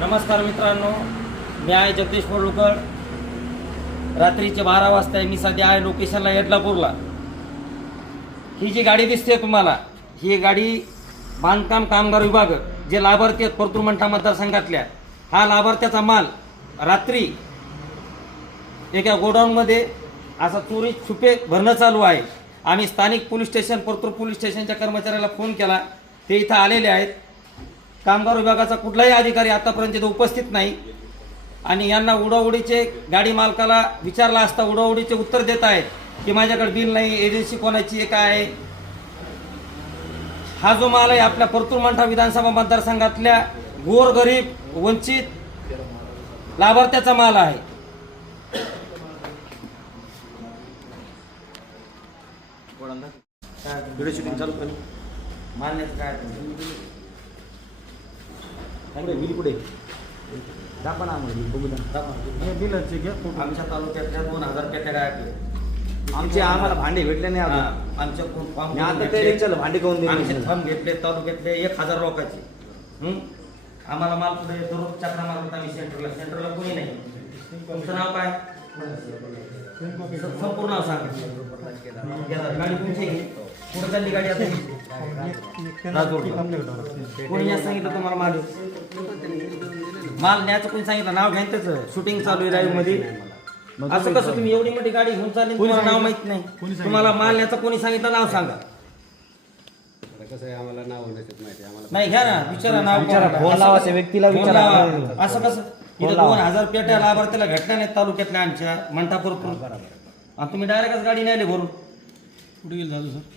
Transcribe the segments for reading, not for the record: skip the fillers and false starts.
नमस्कार मित्रांनो, मी आहे जगदीश पडळकर. रात्रीचे 12 वाजता मी सध्या आहे लोकेशनला येडलापूरला. ही जी गाडी दिसते तुम्हाला, ही गाडी बांधकाम कामगार विभाग जे लाभार्थी आहेत परतूर मंठा मतदारसंघातल्या, हा लाभार्थ्याचा माल रात्री एका गोडाऊनमध्ये असा चोरी छुपे भरणं चालू आहे. आम्ही स्थानिक पोलीस स्टेशन परतूर पोलीस स्टेशनच्या कर्मचाऱ्याला फोन केला, ते इथं आलेले आहेत. कामगार विभागाचा कुठलाही अधिकारी आतापर्यंत इथं उपस्थित नाही आणि यांना उडवडीचे गाडी मालकाला विचारला असता उडवडीचे उत्तर देत आहेत की माझ्याकडे बिल नाही, एजन्सी कोणाची आहे काय आहे. हा जो माल आहे आपल्या परतूर मंठा विधानसभा मतदारसंघातल्या गोरगरीब वंचित लाभार्थ्याचा माल आहे. व्हिडिओ शूटिंग चालू कर. मान्यच काय बिल कुठे दाखवा ना आम्हाला, बघू द्या. बिलाचे घ्या. आमच्या तालुक्यातल्या 2000 पेट्या गायब. आमचे आम्हाला भांडे भेटले नाही अजून. आमच्या मी आता ते चल भांडे करून आमचे दिले. फॉर्म घेतले तालुक्यातले 1000 लोकांचे. आम्हाला माल पुढे दररोज चक्रा मारत आम्ही सेंटरला कोणी नाही. तुमचं नाव काय? संपूर्ण नाव सांगा. गाडी तुमची आहे? कुठं चालली गाडी आता? कोणी या सांगितलं तुम्हाला माल न्यायचं? कोणी सांगितलं? नाव घ्यायचं त्याचं. शूटिंग चालू आहे लाईव्ह मध्ये. असं कसं तुम्ही एवढी मोठी गाडी घेऊन चालली, तुम्हाला नाव माहित नाही? तुम्हाला माल न्यायचं कोणी सांगितलं? नाव सांगा. कसं आहे, आम्हाला नाव माहिती आम्हाला नाही घ्या ना, विचारा नाव. फोन लावा त्या व्यक्तीला, विचारा. असं कसं? इथं 2000 पेट्या लाभार्थीला भेटल्या नाहीत तालुक्यातल्या आमच्या मंठा परतूर, आणि तुम्ही डायरेक्टच गाडी न्यायली भरून. कुठे गेलं दादू सर?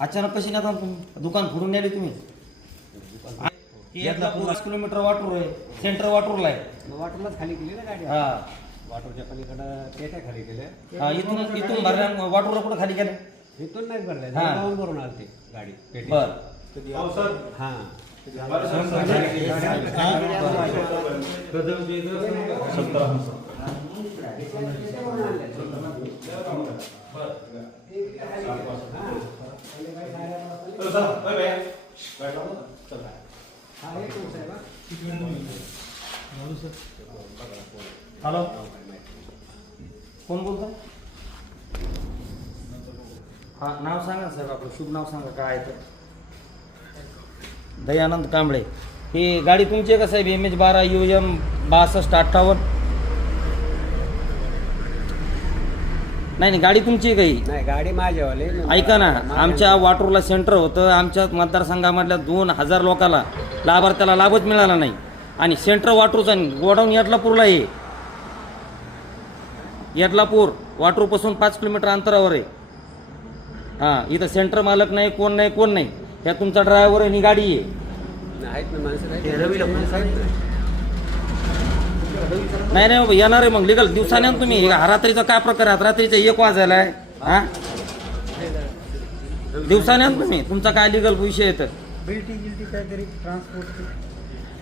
अचानक कशी नेता तुम्ही? दुकान फोडून नेले तुम्ही? 5 किलोमीटर वाटूर आहे, सेंटर वाटूरला आहे. वाटरलाच खाली केली ना गाडी. हा, वाटरच्या पलीकडं पेट्या खाली केल्या. हा, इथून भरल्या वाटूरला कुठं खाली गेले? इथून नाही भरल्या, हा. जाऊन भरून आली ती गाडी पेटी. बर. हा हॅलो, कोण बोलतो? हा, नाव सांगा साहेब, आपलं शुभ नाव सांगा काय आहे तर. दयानंद कांबळे. ही गाडी तुमची आहे का साहेब? MH12 UM 6258. नाही, गाडी तुमची आहे काही? नाही, गाडी माझ्यावाली. ऐका ना, आमच्या वाटूरला सेंटर होतं. आमच्या मतदारसंघामधल्या 2000 लोकांना लाभार्थ्याला लाभच मिळाला नाही. आणि सेंटर वाटूरचा गोडाऊन येडलापूरला आहे. येडलापूर वाटूरपासून 5 किलोमीटर अंतरावर आहे. हां, इथं सेंटर मालक नाही, कोण नाही, कोण नाही. ह्या तुमचा ड्रायव्हर आहे, ही गाडी आहे. नाही नाही बाबा, येणार आहे मग लिगल दिवसाने तुम्ही. हा रात्रीचा काय प्रकार आहे? रात्रीचा 1 वाजायला आहे. हा, दिवसाने तुम्ही. तुमचा काय लिगल विषय येतं?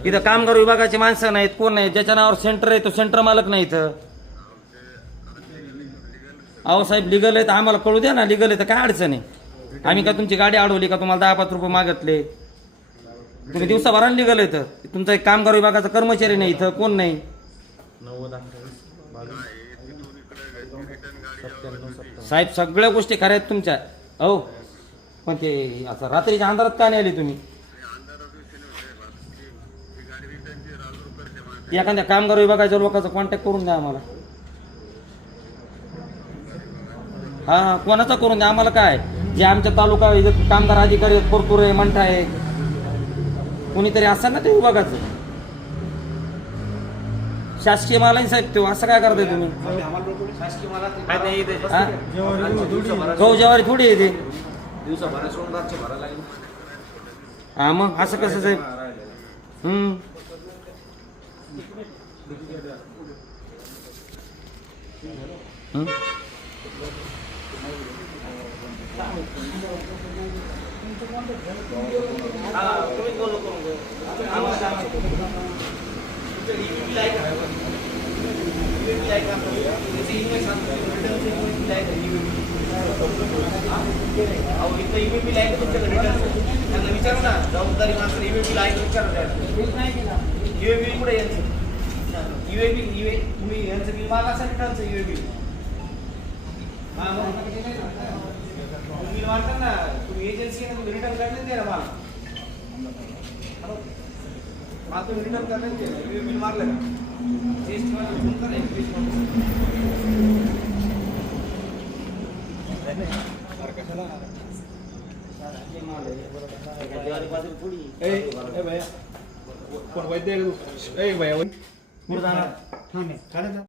इथं कामगार विभागाची माणसं नाहीत, कोण नाही. ज्याच्या नावावर सेंटर आहे तो सेंटर मालक नाही इथं. अहो साहेब, लिगल आहे तर आम्हाला कळू द्या ना. लिगल आहे तर काय अडचण आहे? आम्ही का तुमची गाडी अडवली का? तुम्हाला 10-5 रुपये मागितले? तुम्ही दिवसाभराने लिगल आहे तर. तुमचा एक कामगार विभागाचा कर्मचारी नाही इथं, कोण नाही. साहेब, सगळ्या गोष्टी खऱ्या आहेत तुमच्या. अहो, पण ते असं रात्रीच्या अंधारात का नाही आली तुम्ही? एखाद्या कामगार विभागाच्या लोकांचा कॉन्टॅक्ट करून द्या आम्हाला. हा, कोणाचा करून द्या, आम्हाला काय. जे आमच्या तालुका कामगार अधिकारी परतूर आहे, मंठा आहे, कोणीतरी असा ना ते विभागाचं. शासकीय माल आहे साहेब तो. असं काय करताय तुम्ही? गहू ज्वारी थोडी येते. हा, मग असं कसं साहेब? तुम्ही UAB आहे का त्याचे इमेज रिटर्नचे UAB आहे का अहो इथं UAB आहे का तुमच्याकडे रिटर्न त्यांना विचारू ना जबाबदारी माणसं UAB आहे का विचारू द्या UAB कुठे यांचं UAB तुम्ही यांचं बिल मागा असा रिटर्नचं UAB बिल मारता ना तुम्ही एजन्सी आहे ना तुम्ही रिटर्न करण्यात द्या ना मला तुम्ही रिटर्न करण्यात द्या UAB बिल मारलं का जीएसटी वाला फोन करा कोण वैद्य भैया पुढे जाणार